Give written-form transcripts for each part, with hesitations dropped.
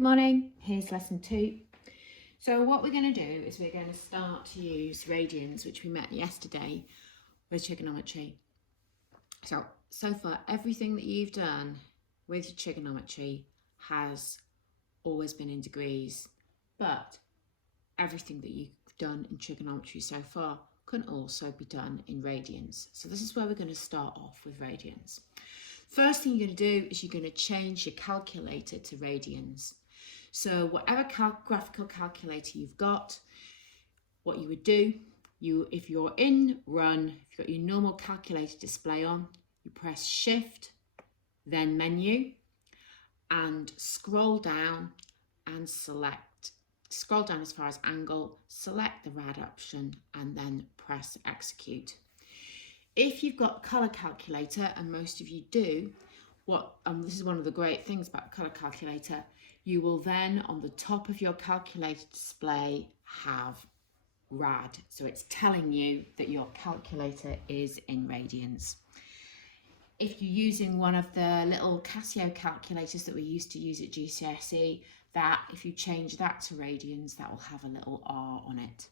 Good morning, here's lesson 2. So what we're going to do is we're going to start to use radians, which we met yesterday with trigonometry. So far everything that you've done with your trigonometry has always been in degrees, but everything that you've done in trigonometry so far can also be done in radians. So this is where we're going to start off with radians. First thing you're going to do is you're going to change your calculator to radians. So whatever graphical calculator you've got, what you would do, if you're in Run, if you've got your normal calculator display on, you press Shift, then Menu, and scroll down and scroll down as far as Angle, select the Rad option, and then press Execute. If you've got colour calculator, and most of you do, this is one of the great things about colour calculator, you will then on the top of your calculator display have Rad. So it's telling you that your calculator is in radians. If you're using one of the little Casio calculators that we used to use at GCSE, if you change that to radians, that will have a little R on it.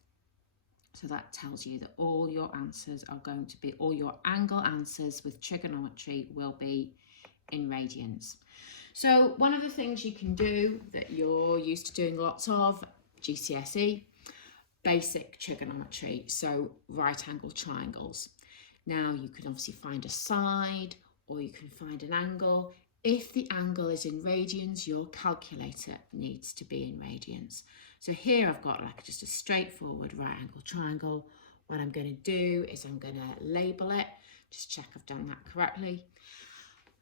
So that tells you that all your answers are going to be, all your angle answers with trigonometry will be in radians. So one of the things you can do that you're used to doing lots of, GCSE, basic trigonometry, so right angle triangles. Now you can obviously find a side or you can find an angle. If the angle is in radians, your calculator needs to be in radians. So here I've got like just a straightforward right angle triangle. What I'm going to do is I'm going to label it, just check I've done that correctly.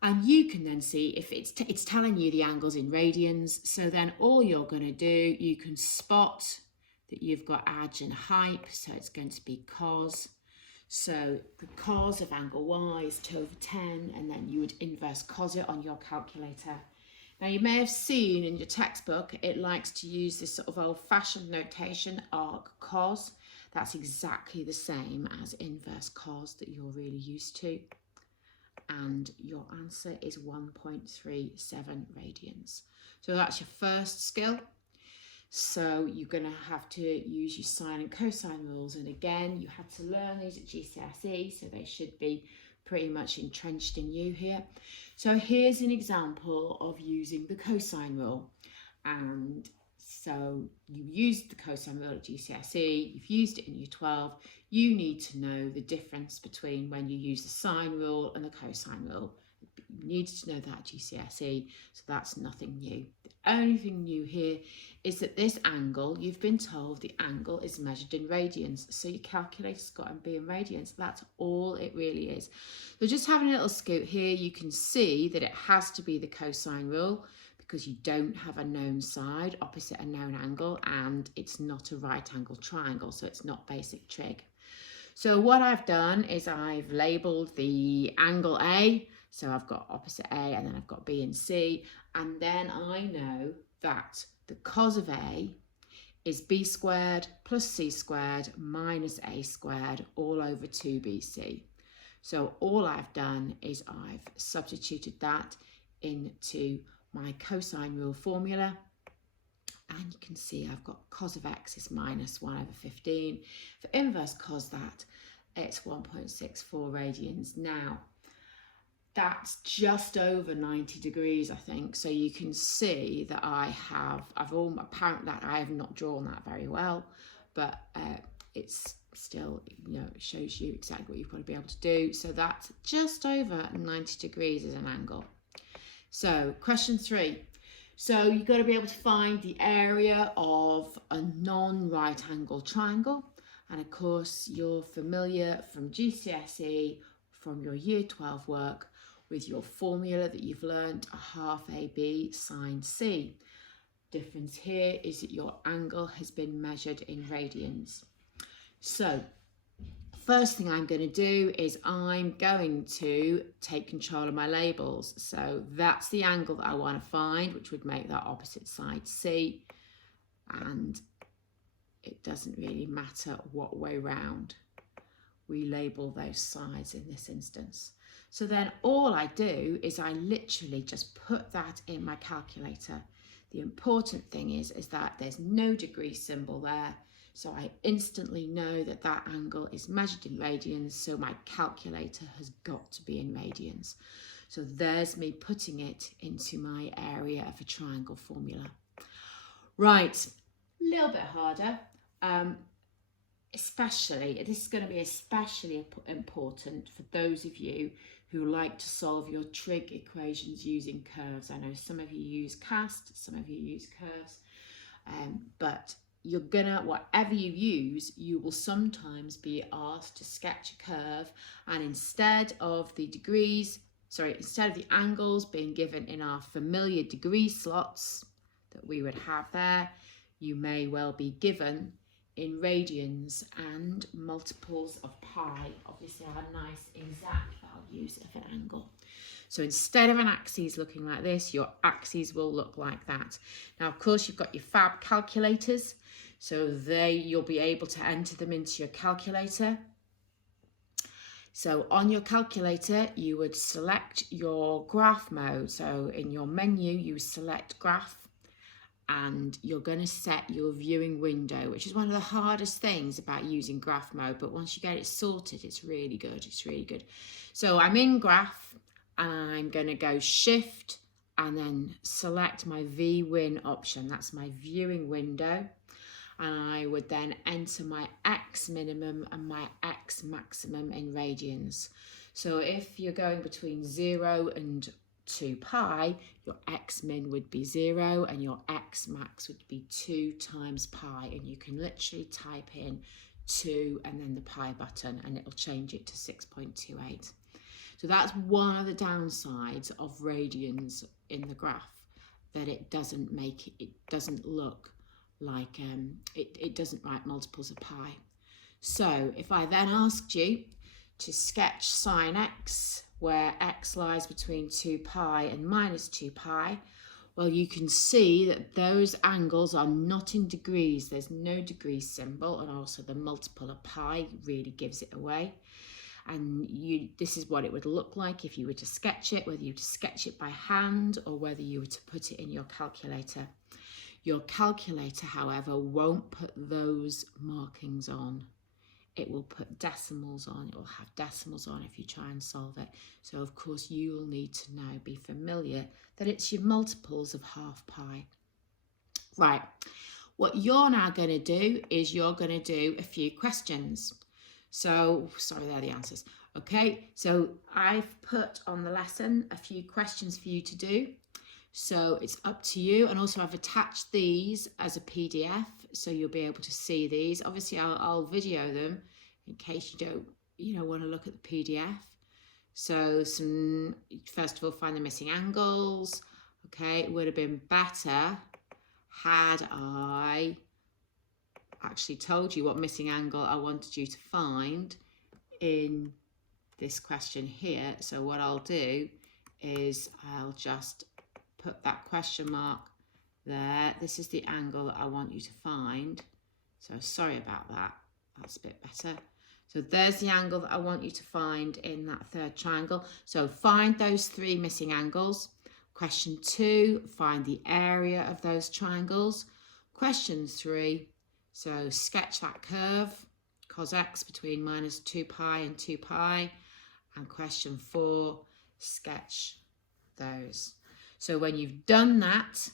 And you can then see if it's telling you the angle's in radians. So then all you're going to do, you can spot that you've got adj and hype. So it's going to be cos. So the cos of angle Y is 2/10, and then you would inverse cos it on your calculator. Now you may have seen in your textbook, it likes to use this sort of old-fashioned notation, arc cos. That's exactly the same as inverse cos that you're really used to. And your answer is 1.37 radians. So that's your first skill. So you're going to have to use your sine and cosine rules. And again, you had to learn these at GCSE, so they should be pretty much entrenched in you here. So here's an example of using the cosine rule. And so you used the cosine rule at GCSE, you've used it in year 12. You need to know the difference between when you use the sine rule and the cosine rule. You needed to know that at GCSE, so that's nothing new. The only thing new here is that this angle, you've been told the angle is measured in radians, so your calculator's got to be in radians. That's all it really is. So just having a little scoot here, you can see that it has to be the cosine rule because you don't have a known side opposite a known angle, and it's not a right angle triangle, so it's not basic trig. So what I've done is I've labelled the angle A. So I've got opposite A, and then I've got B and C. And then I know that the cos of A is B squared plus C squared minus A squared all over 2BC. So all I've done is I've substituted that into my cosine rule formula. And you can see I've got cos of X is minus 1 over 15. For inverse cos that, it's 1.64 radians. Now, that's just over 90 degrees, I think. So you can see that apparently that I have not drawn that very well, but it's still, it shows you exactly what you've got to be able to do. So that's just over 90 degrees as an angle. So question 3. So you've got to be able to find the area of a non-right angle triangle. And of course, you're familiar from GCSE, from your year 12 work, with your formula that you've learned, a half AB sine C. Difference here is that your angle has been measured in radians. So first thing I'm going to do is I'm going to take control of my labels. So that's the angle that I want to find, which would make that opposite side C. And it doesn't really matter what way round we label those sides in this instance. So then all I do is I literally just put that in my calculator. The important thing is that there's no degree symbol there. So I instantly know that that angle is measured in radians, so my calculator has got to be in radians. So there's me putting it into my area of a triangle formula. Right, a little bit harder. Especially, this is going to be especially important for those of you who like to solve your trig equations using curves. I know some of you use cast, some of you use curves, but you're gonna, whatever you use, you will sometimes be asked to sketch a curve, and instead of the angles being given in our familiar degree slots that we would have there, you may well be given in radians and multiples of pi, obviously our nice exact values of an angle. So instead of an axis looking like this, your axes will look like that. Now, of course, you've got your fab calculators, so you'll be able to enter them into your calculator. So on your calculator, you would select your graph mode. So in your menu, you select graph, and you're going to set your viewing window, which is one of the hardest things about using graph mode, but once you get it sorted, it's really good. It's really good. So I'm in graph, and I'm going to go shift and then select my VWin option. That's my viewing window. And I would then enter my X minimum and my X maximum in radians. So if you're going between 0 and 2 pi, your X min would be 0 and your X max would be 2 times pi. And you can literally type in 2 and then the pi button, and it'll change it to 6.28. So that's one of the downsides of radians in the graph, that it doesn't look like, it doesn't write multiples of pi. So if I then asked you to sketch sine x, where x lies between 2 pi and minus 2 pi, well, you can see that those angles are not in degrees. There's no degree symbol, and also the multiple of pi really gives it away. And this is what it would look like if you were to sketch it, whether you were to sketch it by hand or whether you were to put it in your calculator. Your calculator, however, won't put those markings on. It will put decimals on. It will have decimals on if you try and solve it. So, of course, you will need to now be familiar that it's your multiples of half pi. Right. What you're now going to do is you're going to do a few questions. So, sorry, they're the answers. Okay, so I've put on the lesson a few questions for you to do. So it's up to you. And also I've attached these as a PDF, so you'll be able to see these. Obviously, I'll video them in case you don't want to look at the PDF. So first of all, find the missing angles. Okay, it would have been better had I actually told you what missing angle I wanted you to find in this question here. So what I'll do is I'll just put that question mark there. This is the angle that I want you to find. So sorry about that. That's a bit better. So there's the angle that I want you to find in that third triangle. So find those 3 missing angles. Question 2, find the area of those triangles. Question 3, so sketch that curve, cos x between minus 2 pi and 2 pi. And question 4, sketch those. So when you've done that,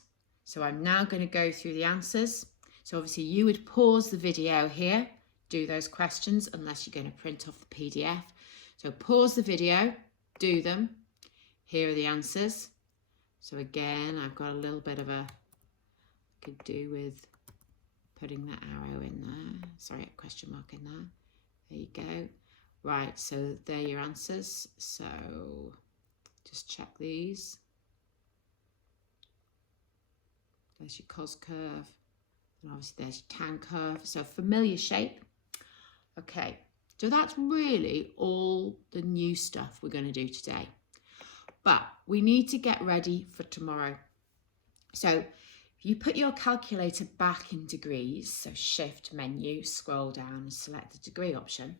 so I'm now going to go through the answers. So obviously you would pause the video here, do those questions, unless you're going to print off the PDF. So pause the video, do them. Here are the answers. So again, I've got a little bit of could do with putting that arrow in there. Sorry, a question mark in there. There you go. Right, so they're your answers. So just check these. There's your cos curve. And obviously there's your tan curve. So familiar shape. Okay, so that's really all the new stuff we're going to do today. But we need to get ready for tomorrow. So if you put your calculator back in degrees, so shift menu, scroll down and select the degree option.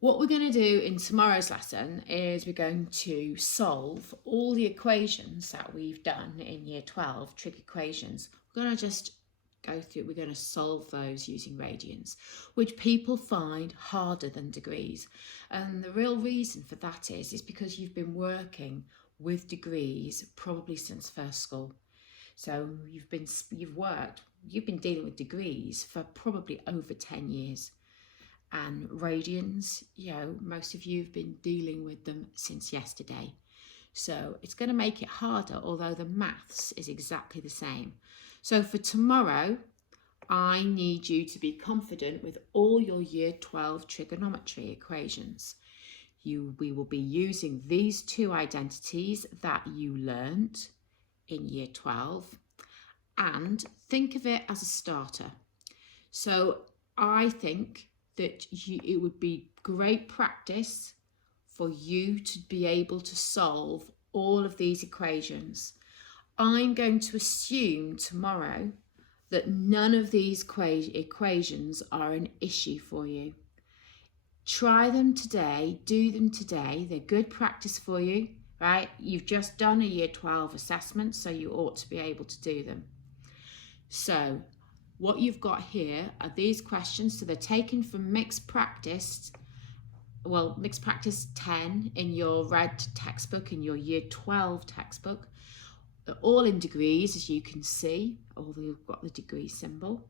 What we're going to do in tomorrow's lesson is we're going to solve all the equations that we've done in year 12, trig equations. We're going to just go through, we're going to solve those using radians, which people find harder than degrees. And the real reason for that is because you've been working with degrees probably since first school. So you've been dealing with degrees for probably over 10 years. And radians, you know, most of you have been dealing with them since yesterday. So it's going to make it harder, although the maths is exactly the same. So for tomorrow, I need you to be confident with all your year 12 trigonometry equations. We will be using these two identities that you learnt in year 12, and think of it as a starter. So I think that it would be great practice for you to be able to solve all of these equations. I'm going to assume tomorrow that none of these equations are an issue for you. Try them today, do them today. They're good practice for you, right? You've just done a year 12 assessment, so you ought to be able to do them. So what you've got here are these questions. So they're taken from mixed practice 10 in your red textbook, in your year 12 textbook. They're all in degrees, as you can see, although you've got the degree symbol.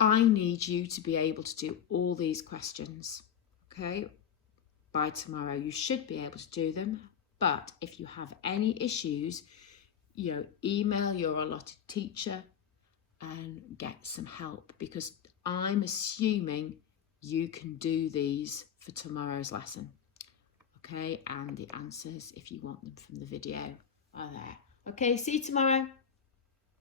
I need you to be able to do all these questions, okay? By tomorrow, you should be able to do them. But if you have any issues, you know, email your allotted teacher and get some help, because I'm assuming you can do these for tomorrow's lesson, okay? And the answers, if you want them from the video, are there. Okay, see you tomorrow.